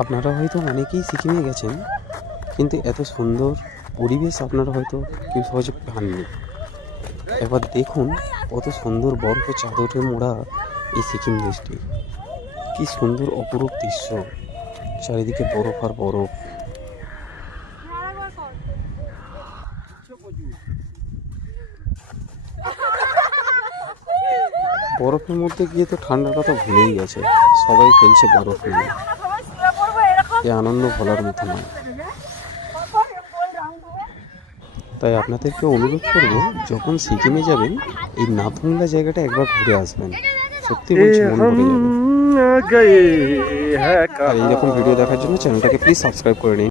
আপনারা হয়তো অনেকেই সিকিমে গেছেন, কিন্তু এত সুন্দর পরিবেশ আপনারা হয়তো কেউ সহজে পাননি। এবার দেখুন কত সুন্দর বরফ চাদরে মোড়া এই সিকিম দেশটি। কি সুন্দর অপরূপ দৃশ্য, চারিদিকে বরফ আর বরফ। বরফের মধ্যে গিয়ে তো ঠান্ডার কথা ভুলেই গেছে, সবাই খেলছে বরফ নিয়ে। এই আনন্দ ভোলার মতো নয়। তাই আপনাদেরকে অনুরোধ করব, যখন সিকিমে যাবেন এই নাথুলা জায়গাটা একবার ঘুরে আসবেন। সত্যি বলছি, মন ভরে যাবে। আর এইরকম ভিডিও দেখার জন্য চ্যানেলটাকে প্লিজ সাবস্ক্রাইব করে নিন।